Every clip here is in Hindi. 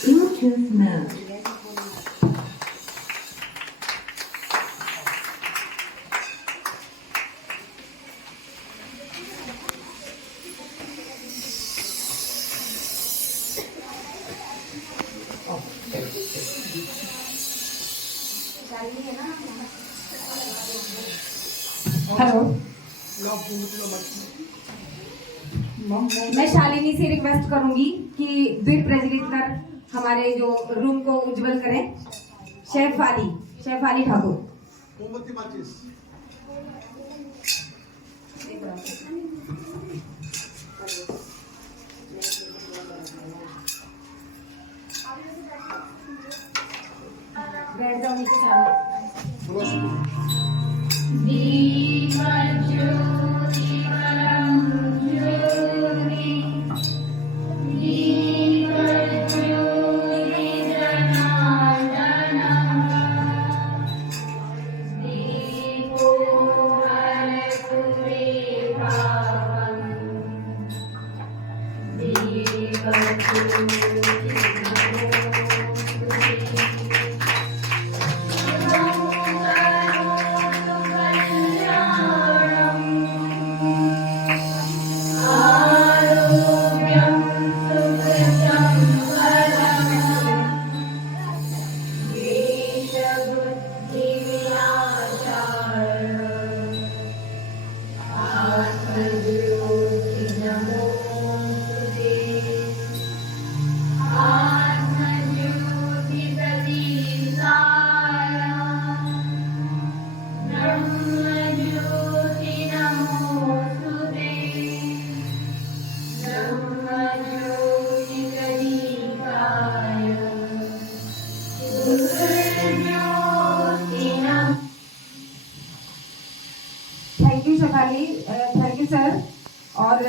Bluetooth mode. हेलो, मैं शालिनी से रिक्वेस्ट करूंगी कि दीप प्रज्वलित कर हमारे जो रूम को उज्जवल करें। शेफ अली ठाकुर। बैठ जाओ नीचे सामने। Thank you sir. और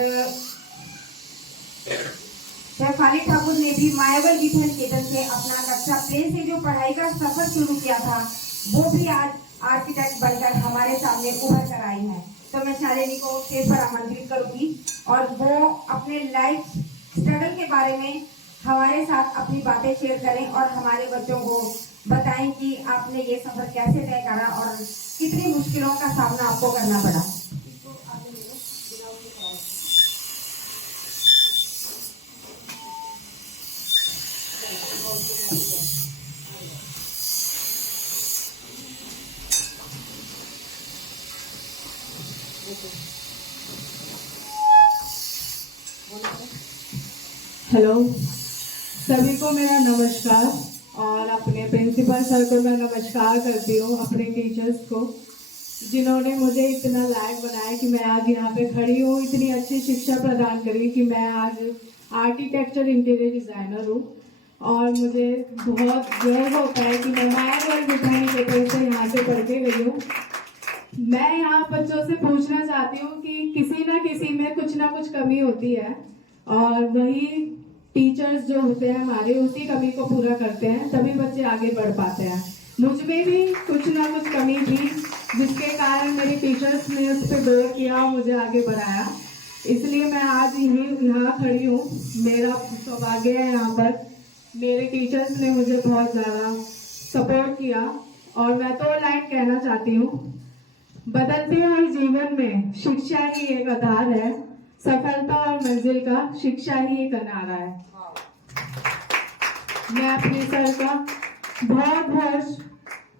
शेफ अली ठाकुर ने भी मायावल विधि निकेतन से अपना कक्षा 3 से जो पढ़ाई का सफर शुरू किया था, वो भी आज आर्किटेक्ट बनकर हमारे सामने उभर कर आई है। तो मैं शालिनी को स्टेज पर आमंत्रित करूंगी और वो अपने लाइफ स्ट्रगल के बारे में हमारे साथ अपनी बातें शेयर करें और हमारे बच्चों को बताएं कि आपने ये सफर कैसे तय करा और कितनी मुश्किलों का सामना आपको करना पड़ा। हेलो, सभी को मेरा नमस्कार और अपने प्रिंसिपल सर को मैं नमस्कार करती हूँ, अपने टीचर्स को जिन्होंने मुझे इतना लायक बनाया कि मैं आज यहाँ पे खड़ी हूँ, इतनी अच्छी शिक्षा प्रदान करी कि मैं आज आर्किटेक्चर इंटीरियर डिज़ाइनर हूँ। और मुझे बहुत गर्व होता है कि मैं मायावल विधि निकेतन से यहाँ से पढ़ के गई हूँ। मैं यहाँ बच्चों से पूछना चाहती हूँ कि किसी न किसी में कुछ ना कुछ कमी होती है और वही टीचर्स जो होते हैं हमारे उसी कमी को पूरा करते हैं, तभी बच्चे आगे बढ़ पाते हैं। मुझ में भी कुछ ना कुछ कमी थी जिसके कारण मेरे टीचर्स ने उस पर गौर किया, मुझे आगे बढ़ाया, इसलिए मैं आज यहाँ खड़ी हूँ। मेरा सौभाग्य है यहाँ पर, मेरे टीचर्स ने मुझे बहुत ज़्यादा सपोर्ट किया। और मैं तो लाइन कहना चाहती हूँ, बदलते हुए जीवन में शिक्षा ही एक आधार है, सफलता और मंजिल का शिक्षा ही एक किनारा है। मैं अपने सर का बहुत बहुत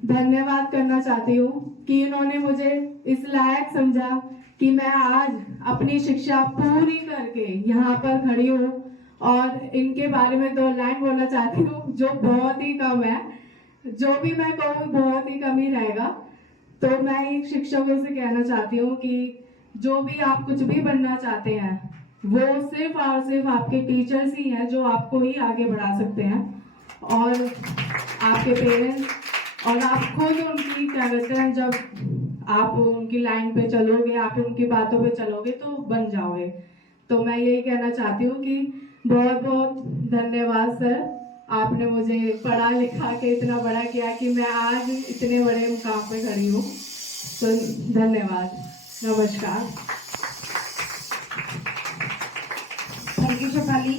धन्यवाद करना चाहती हूँ कि इन्होंने मुझे इस लायक समझा कि मैं आज अपनी शिक्षा पूरी करके यहाँ पर खड़ी हूँ। और इनके बारे में 2 लाइन बोलना चाहती हूँ जो बहुत ही कम है, जो भी मैं कहूँ बहुत ही कम ही रहेगा। तो मैं एक शिक्षकों से कहना चाहती हूँ कि जो भी आप कुछ भी बनना चाहते हैं वो सिर्फ और सिर्फ आपके टीचर्स ही हैं जो आपको ही आगे बढ़ा सकते हैं, और आपके पेरेंट्स। और आप खुद उनकी क्या कहते हैं, जब आप उनकी लाइन पे चलोगे, आप उनकी बातों पे चलोगे तो बन जाओगे। तो मैं यही कहना चाहती हूँ कि बहुत बहुत धन्यवाद सर, आपने मुझे पढ़ा लिखा के इतना बड़ा किया कि मैं आज इतने बड़े मुकाम पे खड़ी हूँ। तो धन्यवाद, नमस्कार। थैंक यू शेफाली,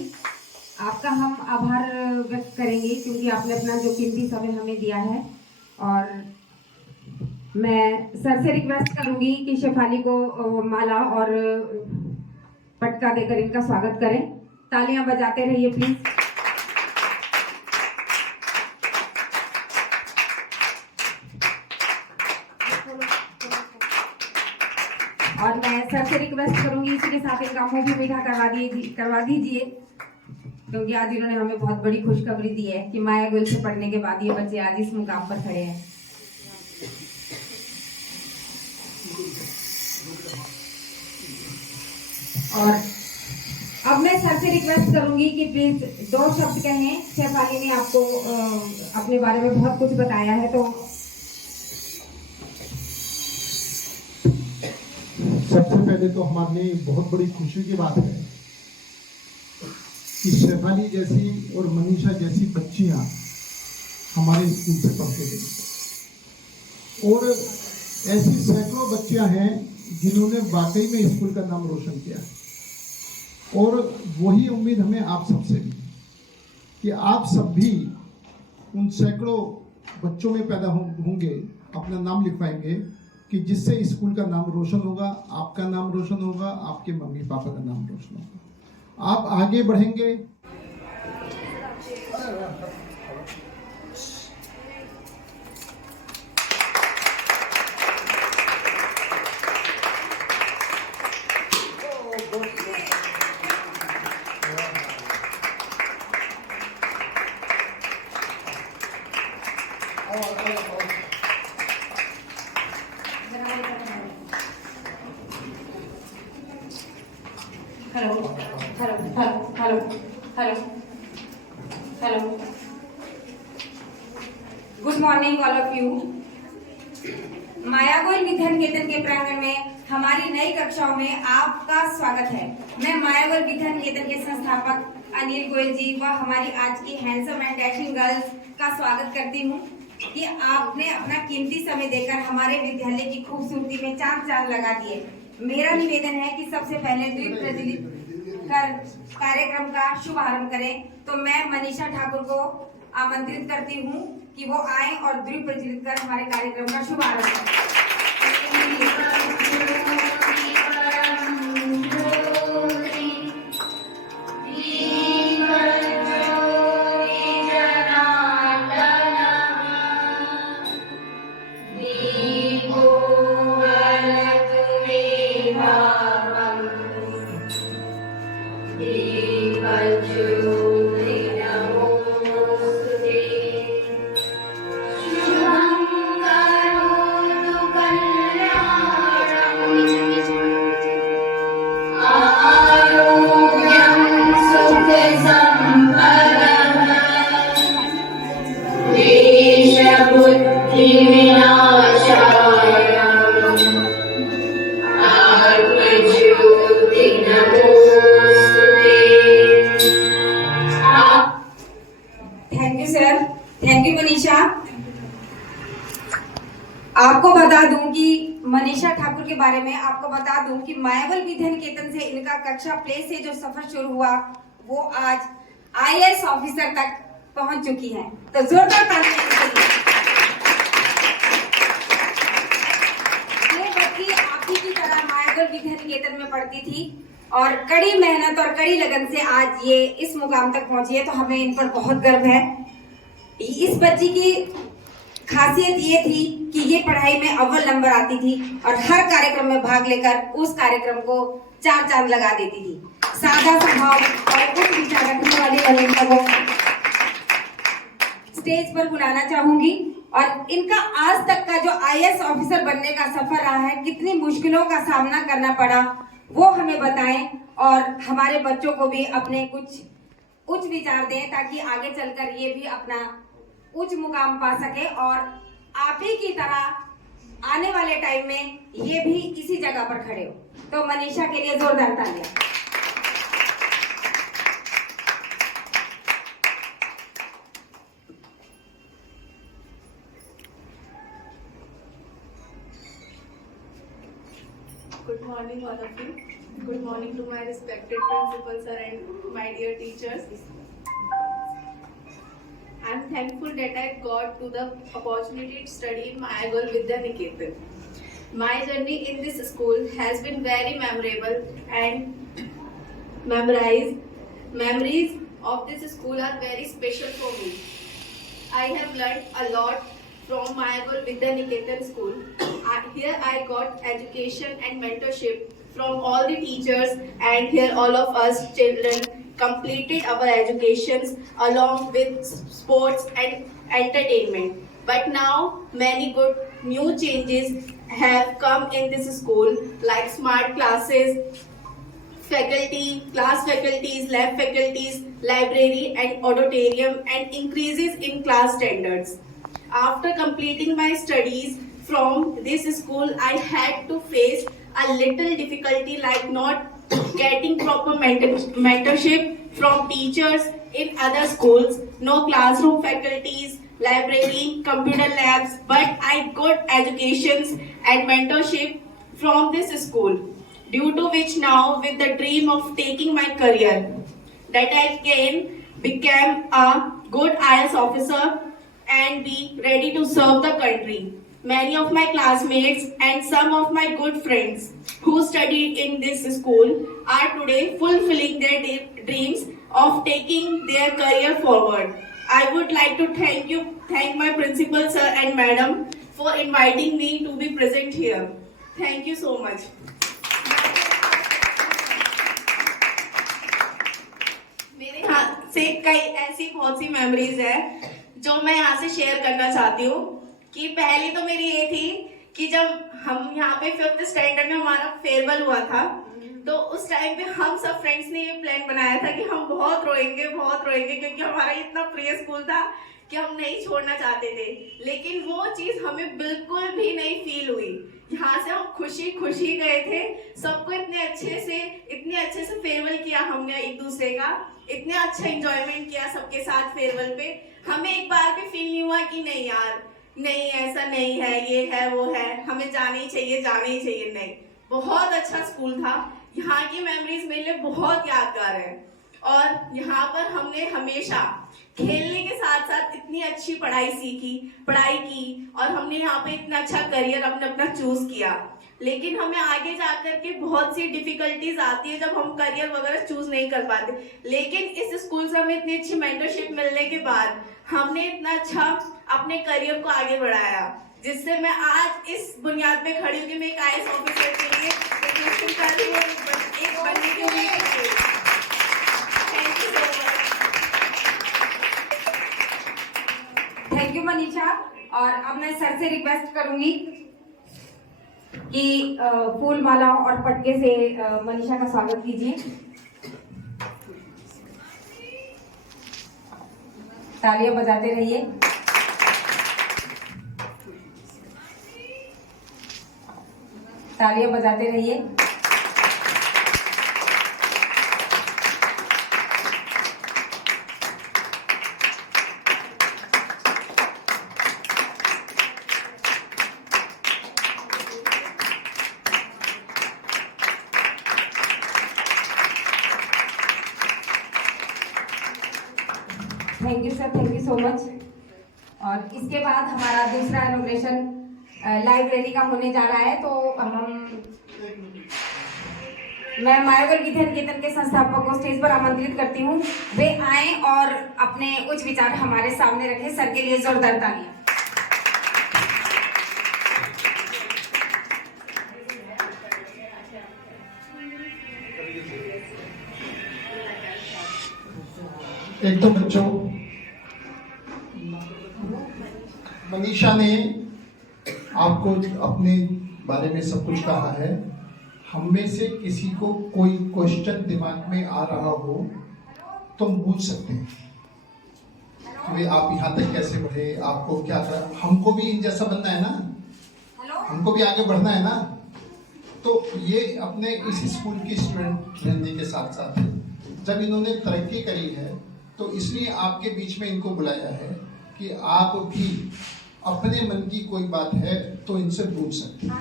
आपका हम आभार व्यक्त करेंगे क्योंकि आपने अपना जो कीमती समय हमें दिया है। और मैं सर से रिक्वेस्ट करूंगी कि शेफाली को माला और पटका देकर इनका स्वागत करें। तालियां बजाते रहिए प्लीज। और मैं सर से रिक्वेस्ट करूंगी इसी के साथ इनका मुंह भी मीठा करवा दीजिए क्योंकि आज इन्होंने हमें बहुत बड़ी खुशखबरी दी है कि माया गोयल से पढ़ने के बाद ये बच्चे आज इस मुकाम पर खड़े हैं। और अब मैं सर से रिक्वेस्ट करूंगी कि प्लीज 2 शब्द कहें। शेफाली ने आपको अपने बारे में बहुत कुछ बताया है, तो सबसे पहले तो हमारे लिए बहुत बड़ी खुशी की बात है कि शेफाली जैसी और मनीषा जैसी बच्चियां हमारे स्कूल से पढ़ते गई और ऐसी सैकड़ों बच्चियां हैं जिन्होंने वाकई में स्कूल का नाम रोशन किया। और वही उम्मीद हमें आप सबसे भी कि आप सब भी उन सैकड़ों बच्चों में पैदा होंगे, अपना नाम लिखवाएंगे कि जिससे स्कूल का नाम रोशन होगा, आपका नाम रोशन होगा, आपके मम्मी पापा का नाम रोशन होगा, आप आगे बढ़ेंगे। Hello, good morning all of you. Maya Goyal Vidya Niketan के प्रांगण में हमारी नई कक्षाओं में आपका स्वागत है। मैं माया गोयल विद्या निकेतन के संस्थापक अनिल गोयल जी व हमारी आज की हैंडसम एंड डैशिंग गर्ल्स का स्वागत करती हूँ कि आपने अपना कीमती समय देकर हमारे विद्यालय की खूबसूरती में चांद लगा दिए। मेरा निवेदन है कि सबसे पहले द्वीप प्रज्वलित कर कार्यक्रम का शुभारंभ करें, तो मैं मनीषा ठाकुर को आमंत्रित करती हूँ कि वो आए और द्वीप प्रज्वलित कर हमारे कार्यक्रम का शुभारंभ करें। Thank you sir, thank you Manisha. आपको बता दूं कि मनीषा ठाकुर के बारे में आपको बता दूं कि माया गोयल विद्या निकेतन से इनका कक्षा प्ले से जो सफर शुरू हुआ वो आज IAS ऑफिसर तक पहुंच चुकी है। तो जोरदार तालियां इनके लिए। ये बच्ची आप ही की तरह माया गोयल विद्या निकेतन में पढ़ती थी और कड़ी मेहनत और कड़ी लगन से आज ये इस मुकाम तक पहुंची है, तो हमें इन पर बहुत गर्व है। इस बच्ची की खासियत ये थी कि ये पढ़ाई में अव्वल नंबर आती थी और हर कार्यक्रम में भाग लेकर उस कार्यक्रम को 4 चांद लगा देती थी। सादा स्वभाव और उच्च विचार रखने वाली वनिता को स्टेज पर बुलाना चाहूंगी और इनका आज तक का जो IAS ऑफिसर बनने का सफर रहा है, कितनी मुश्किलों का सामना करना पड़ा, वो हमें बताएं और हमारे बच्चों को भी अपने कुछ उच्च विचार दें ताकि आगे चलकर ये भी अपना उच्च मुकाम पा सके और आप ही की तरह आने वाले टाइम में ये भी इसी जगह पर खड़े हो। तो मनीषा के लिए जोरदार तालियां। morning, all of you. Good morning to my respected principal sir and my dear teachers. I am thankful that I got to the opportunity to study in Mayagol Vidya Niketan. My journey in this school has been very memorable and memories of this school are very special for me. I have learned a lot from Mayagol Vidya Niketan school. Here I got education and mentorship from all the teachers, and here all of us children completed our educations along with sports and entertainment. But now many good new changes have come in this school, like smart classes, class faculties, lab faculties, library and auditorium, and increases in class standards. After completing my studies from this school, I had to face a little difficulty like not getting proper mentorship from teachers in other schools, no classroom faculties, library, computer labs, but I got educations and mentorship from this school, due to which now with the dream of taking my career, that I can become a good IAS officer and be ready to serve the country. Many of my classmates and some of my good friends who studied in this school are today fulfilling their dreams of taking their career forward. I would like to thank my principal sir and madam for inviting me to be present here. Thank you so much. मेरे यहाँ से कई ऐसी बहुत सी मेमोरीज है जो मैं यहाँ से शेयर करना चाहती हूँ। कि पहली तो मेरी ये थी कि जब हम यहाँ पे 5th स्टैंडर्ड में हमारा फेयरवेल हुआ था, तो उस टाइम पे हम सब फ्रेंड्स ने ये प्लान बनाया था कि हम बहुत रोएंगे क्योंकि हमारा इतना प्रिय स्कूल था कि हम नहीं छोड़ना चाहते थे। लेकिन वो चीज हमें बिल्कुल भी नहीं फील हुई। यहाँ से हम खुशी खुशी गए थे। सबको इतने अच्छे से फेयरवेल किया हमने एक दूसरे का, इतने अच्छा एंजॉयमेंट किया सबके साथ फेयरवेल पे। हमें एक बार भी फील नहीं हुआ कि नहीं यार, नहीं ऐसा नहीं है, ये है वो है, हमें जाना ही चाहिए। नहीं, बहुत अच्छा स्कूल था। यहाँ की मेमोरीज मेरे लिए बहुत यादगार है। और यहाँ पर हमने हमेशा खेलने के साथ साथ इतनी अच्छी पढ़ाई की और हमने यहाँ पे इतना अच्छा करियर अपना चूज किया। लेकिन हमें आगे जाकर के बहुत सी डिफिकल्टीज आती है जब हम करियर वगैरह चूज नहीं कर पाते। लेकिन इस स्कूल से हमें इतनी अच्छी मेंटरशिप मिलने के बाद हमने इतना अच्छा अपने करियर को आगे बढ़ाया, जिससे मैं आज इस बुनियाद पे खड़ी हूँ कि मैं एक IAS ऑफिसर के लिए प्रिपरेशन कर रही हूँ, एक बनने के लिए। Thank you so much. Thank you Manisha. और अब मैं सर से रिक्वेस्ट करूंगी कि फूल माला और पटके से मनीषा का स्वागत कीजिए। तालियां बजाते रहिए। तालियां बजाते रहिए। Thank you sir, thank you so much. और इसके बाद हमारा दूसरा इनॉग्रेशन लाइब्रेरी का होने जा रहा है। तो मैं मायागल विद्या निकेतन के संस्थापक को स्टेज पर आमंत्रित करती हूँ। वे आए और अपने उच्च विचार हमारे सामने रखें। सर के लिए जोरदार तालियां। एक तो बच्चों, मनीषा ने आपको अपने बारे में सब कुछ कहा है। हम में से किसी को कोई क्वेश्चन दिमाग में आ रहा हो तो हम पूछ सकते हैं कि आप यहाँ तक कैसे बढ़े, आपको क्या करा। हमको भी इन जैसा बनना है ना, हमको भी आगे बढ़ना है ना। तो ये अपने इस स्कूल की स्टूडेंट रहने के साथ साथ जब इन्होंने तरक्की करी है तो इसलिए आपके बीच में इनको बुलाया है कि आप भी अपने मन की कोई बात है तो इनसे पूछ सकते हैं।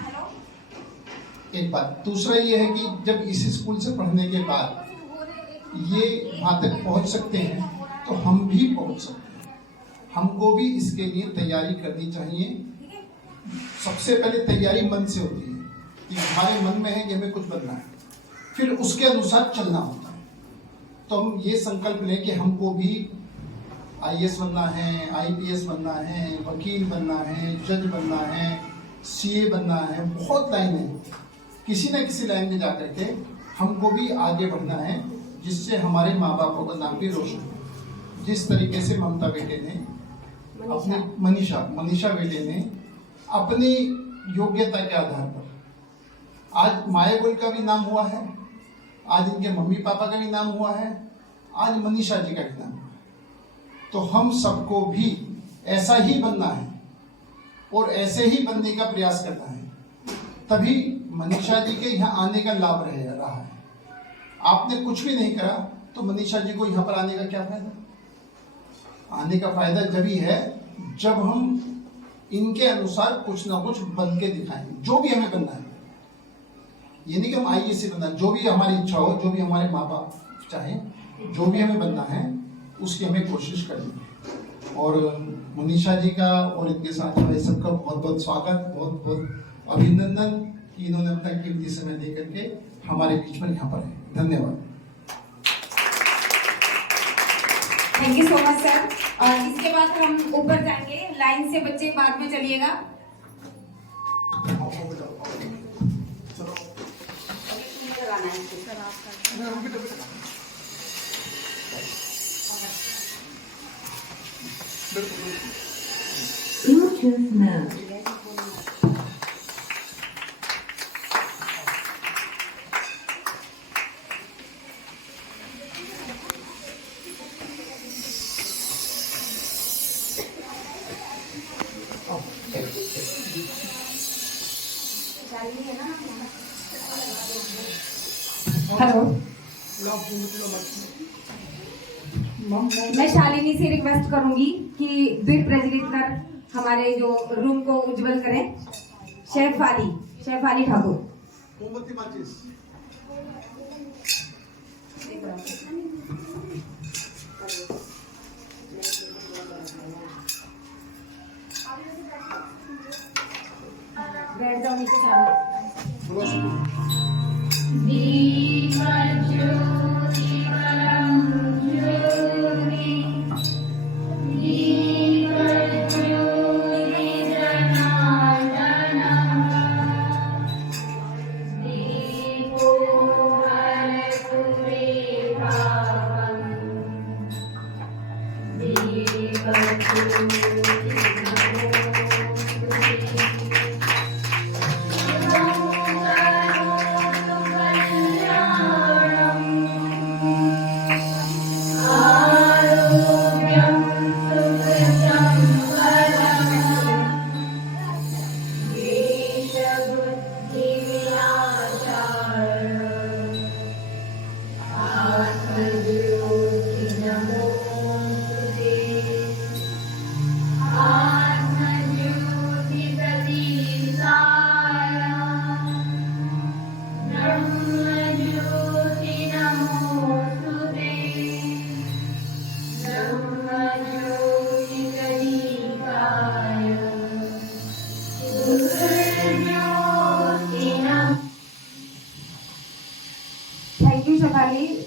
एक बात। दूसरा ये है कि जब इस स्कूल से पढ़ने के बाद ये वहाँ तक पहुँच सकते हैं तो हम भी पहुँच सकते हैं। हमको भी इसके लिए तैयारी करनी चाहिए। सबसे पहले तैयारी मन से होती है कि हमारे मन में है कि हमें कुछ बनना है, फिर उसके अनुसार चलना होता है। तो हम ये संकल्प लें कि हमको भी IAS बनना है, IPS बनना है, वकील बनना है, जज बनना है, CA बनना है, बहुत लाइन है। किसी न किसी लाइन में जाकर के हमको भी आगे बढ़ना है, जिससे हमारे माँ बापों का नाम भी रोशन हो। जिस तरीके से ममता बेटे ने अपनी मनीषा बेटे ने अपनी योग्यता के आधार पर आज मायागुल का भी नाम हुआ है, आज इनके मम्मी पापा का भी नाम हुआ है, आज मनीषा जी का भी नाम हुआ है। तो हम सबको भी ऐसा ही बनना है और ऐसे ही बनने का प्रयास करना है, तभी मनीषा जी के यहाँ आने का लाभ रहा है। आपने कुछ भी नहीं करा तो मनीषा जी को यहाँ पर आने का क्या फायदा? आने का फायदा जब ही है जब हम इनके अनुसार कुछ ना कुछ बन के दिखाएंगे, जो भी हमें बनना है। ये नहीं कि हम IAS से बनना, जो भी हमारी इच्छा हो, जो भी हमारे माँ बाप चाहें, जो भी हमें बनना है उसकी हमें कोशिश करनी है। और मनीषा जी का और इनके साथ हमारे सबका बहुत बहुत स्वागत, बहुत बहुत अभिनंदन कि इन्होंने अपना कीमती समय दे करके हमारे बीच में यहाँ पर है। धन्यवाद। Thank you so much sir. और इसके बाद हम ऊपर जाएंगे, लाइन से बच्चे बाद में चलिएगा। Bluetooth mode. हेलो, मैं शालिनी से रिक्वेस्ट करूंगी कि दीप प्रज्वलित कर हमारे जो रूम को उज्जवल करें। शेफाली ठाकुर। बैठ जाओ नीचे सामने।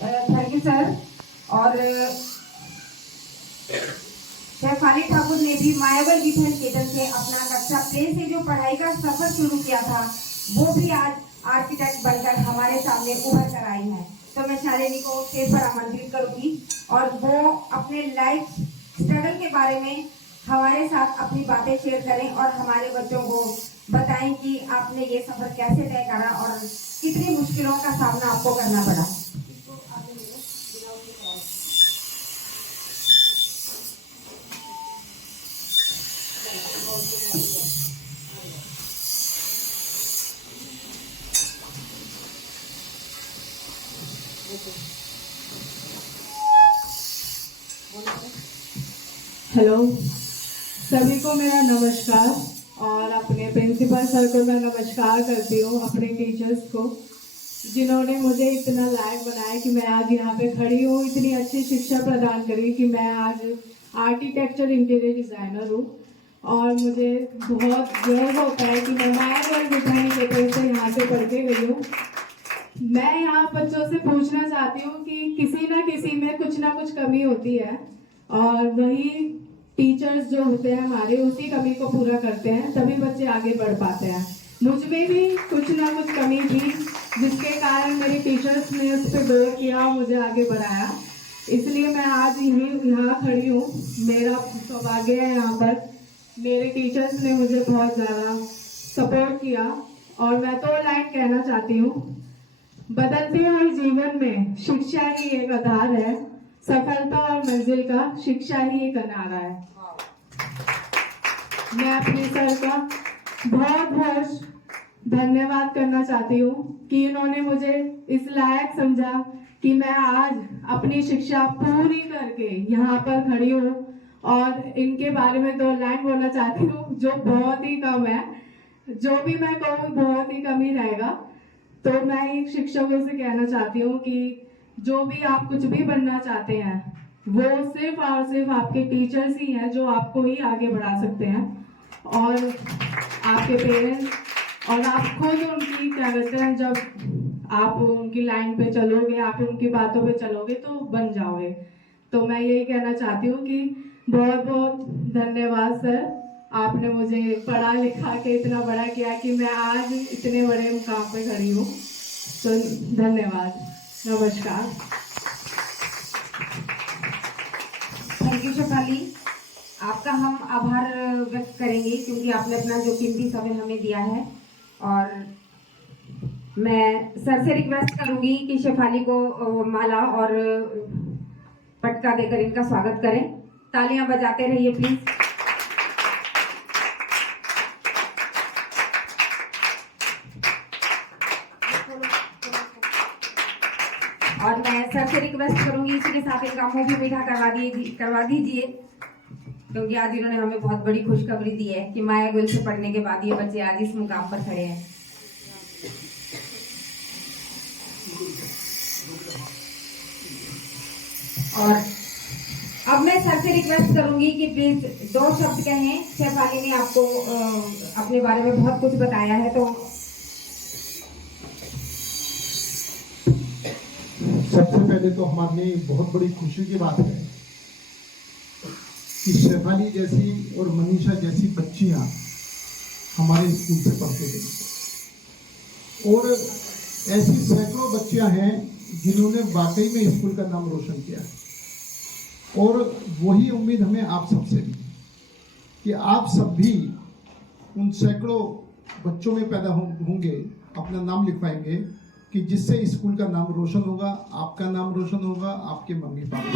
Thank you sir. और शेफाली ठाकुर ने भी मायावल विधि निकेतन से अपना कक्षा प्ले से जो पढ़ाई का सफर शुरू किया था, वो भी आज आर्किटेक्ट बनकर हमारे सामने उभर कर आई है। तो मैं शालिनी को स्टेज पर आमंत्रित करूंगी और वो अपने लाइफ स्ट्रगल के बारे में हमारे साथ अपनी बातें शेयर करें और हमारे बच्चों को बताएं कि आपने ये सफर कैसे तय करा और कितनी मुश्किलों का सामना आपको करना पड़ा। हेलो, सभी को मेरा नमस्कार और अपने प्रिंसिपल सर को मैं नमस्कार करती हूँ, अपने टीचर्स को जिन्होंने मुझे इतना लायक बनाया कि मैं आज यहाँ पे खड़ी हूँ, इतनी अच्छी शिक्षा प्रदान करी कि मैं आज आर्किटेक्चर इंटीरियर डिज़ाइनर हूँ। और मुझे बहुत गर्व होता है कि मैं मायावल विद्या निकेतन से यहाँ से पढ़ के गई हूँ। मैं यहाँ बच्चों से पूछना चाहती हूँ कि किसी ना किसी में कुछ ना कुछ कमी होती है और वही टीचर्स जो होते हैं हमारे उसी कमी को पूरा करते हैं, तभी बच्चे आगे बढ़ पाते हैं। मुझ में भी कुछ ना कुछ कमी थी जिसके कारण मेरे टीचर्स ने उस पर गौर किया, मुझे आगे बढ़ाया, इसलिए मैं आज यहाँ खड़ी हूँ। मेरा सौभाग्य है यहाँ पर, मेरे टीचर्स ने मुझे बहुत ज़्यादा सपोर्ट किया। और मैं तो लाइन कहना चाहती हूँ, बदलते हुए जीवन में शिक्षा ही एक आधार है, सफलता और मंजिल का शिक्षा ही एक किनारा है। मैं अपने सर का बहुत बहुत धन्यवाद करना चाहती हूँ कि इन्होंने मुझे इस लायक समझा कि मैं आज अपनी शिक्षा पूरी करके यहाँ पर खड़ी हूँ। और इनके बारे में 2 लाइन बोलना चाहती हूँ जो बहुत ही कम है, जो भी मैं कहूँ बहुत ही कम ही रहेगा। तो मैं एक शिक्षकों से कहना चाहती हूँ कि जो भी आप कुछ भी बनना चाहते हैं वो सिर्फ और सिर्फ आपके टीचर्स ही हैं जो आपको ही आगे बढ़ा सकते हैं, और आपके पेरेंट्स। और आप खुद उनकी क्या कहते हैं, जब आप उनकी लाइन पे चलोगे, आप उनकी बातों पे चलोगे तो बन जाओगे। तो मैं यही कहना चाहती हूँ कि बहुत बहुत धन्यवाद सर, आपने मुझे पढ़ा लिखा के इतना बड़ा किया कि मैं आज इतने बड़े मुकाम पे खड़ी हूँ। तो धन्यवाद, नमस्कार। थैंक यू शेफाली, आपका हम आभार व्यक्त करेंगे क्योंकि आपने अपना जो कीमती समय हमें दिया है। और मैं सर से रिक्वेस्ट करूंगी कि शेफाली को माला और पटका देकर इनका स्वागत करें। तालियां बजाते रहिए प्लीज। और मैं सर से रिक्वेस्ट करूंगी इसी के साथ इनका मुंह भी मीठा करवा दीजिए क्योंकि आज इन्होंने हमें बहुत बड़ी खुशखबरी दी है कि माया गुल से पढ़ने के बाद ये बच्चे आज इस मुकाम पर खड़े हैं। और अब मैं सर से रिक्वेस्ट करूंगी कि प्लीज 2 शब्द कहें। शेफाली ने आपको अपने बारे में बहुत कुछ बताया है, तो सबसे पहले तो हमारे लिए बहुत बड़ी खुशी की बात है कि शेफाली जैसी और मनीषा जैसी बच्चियां हमारे स्कूल से पढ़ते गई, और ऐसी सैकड़ों बच्चियां हैं जिन्होंने वाकई में स्कूल का नाम रोशन किया है। और वही उम्मीद हमें आप सबसे भी कि आप सब भी उन सैकड़ों बच्चों में पैदा होंगे, अपना नाम लिखवाएंगे कि जिससे स्कूल का नाम रोशन होगा, आपका नाम रोशन होगा, आपके मम्मी पापा।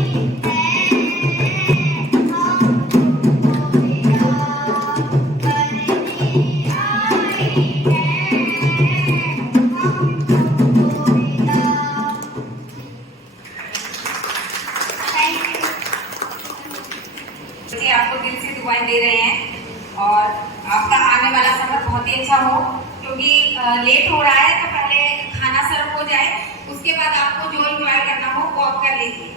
आपको दिल से दुआएं दे रहे हैं और आपका आने वाला सफर बहुत ही अच्छा हो, क्योंकि लेट हो रहा है तो पहले खाना सर्व हो जाए, उसके बाद आपको जो एंजॉय करना हो वो आप कर लीजिए।